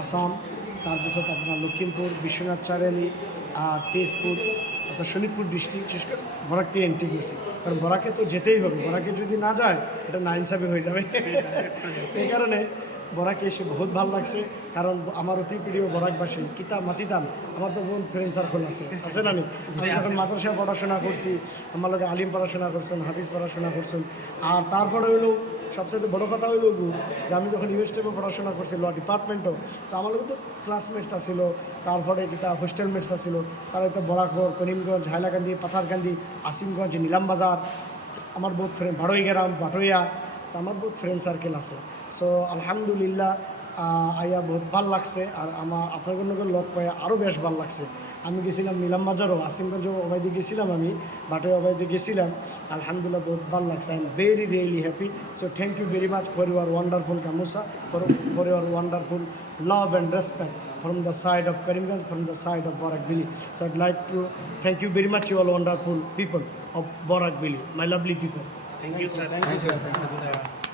আসাম, তাৰপিছত আপোনাৰ লখিমপুৰ, বিশ্বনাথ চাৰিআলি, তেজপুর, আপনার শোনিতপুর ডিস্ট্রিক্ট, বিশেষ করে বরাককে এন্ট্রি করছি। কারণ বরাকে তো যেতেই হবে, বরাকে যদি না যায় এটা নাইনসাফি হয়ে যাবে। এই কারণে বরাকে এসে বহুত ভালো লাগছে। কারণ আমার অতি প্রিয় বরাকবাসী কিতা মাতিতাম, আমার তো বহুত ফ্রেন্ড সার্কেল আছে না নি? আমি যখন মাদ্রাসায় পড়াশোনা করছি, আমার লোক আলিম পড়াশোনা করছেন, হাফিজ পড়াশোনা করছেন। আর তারপরে হইলো সবচেয়ে বড় কথা হইল যে আমি যখন ইউএসটিতে পড়াশোনা করছি ল ডিপার্টমেন্টও, তো আমার লোক তো ক্লাসমেটস আসছিল, তারপরে কিতা হোস্টেলমেটস আসছিল, তারা একটা বরাকর, করিমগঞ্জ, হাইলাকান্দি, পাথারকান্দি, আসিমগঞ্জ, নিলামবাজার, আমার বহুত ফ্রেন্ড, ভাড়ইগ্রাম, বাটইয়া, তো আমার বহুত ফ্রেন্ড সার্কেল আছে। সো আলহামদুলিল্লাহ আইয়া বহুত ভাল লাগছে। আর আমার আপনার লগ পাইয়া আরও বেশ ভাল লাগছে। আমি গেছিলাম নিলামবাজারও, আসিমগঞ্জ অবাইদে গেছিলাম, আমি বাটই অবাইদে গেছিলাম। আলহামদুলিল্লাহ বহুত ভাল লাগছে। I am very really happy. So thank you very much for your wonderful gamosa, for your wonderful love and respect from the side of Karimganj, from the side of Borakbili. So I'd like to thank you very much, you all wonderful people of Borakbili, my lovely people. Thank you, sir. Thank you, sir.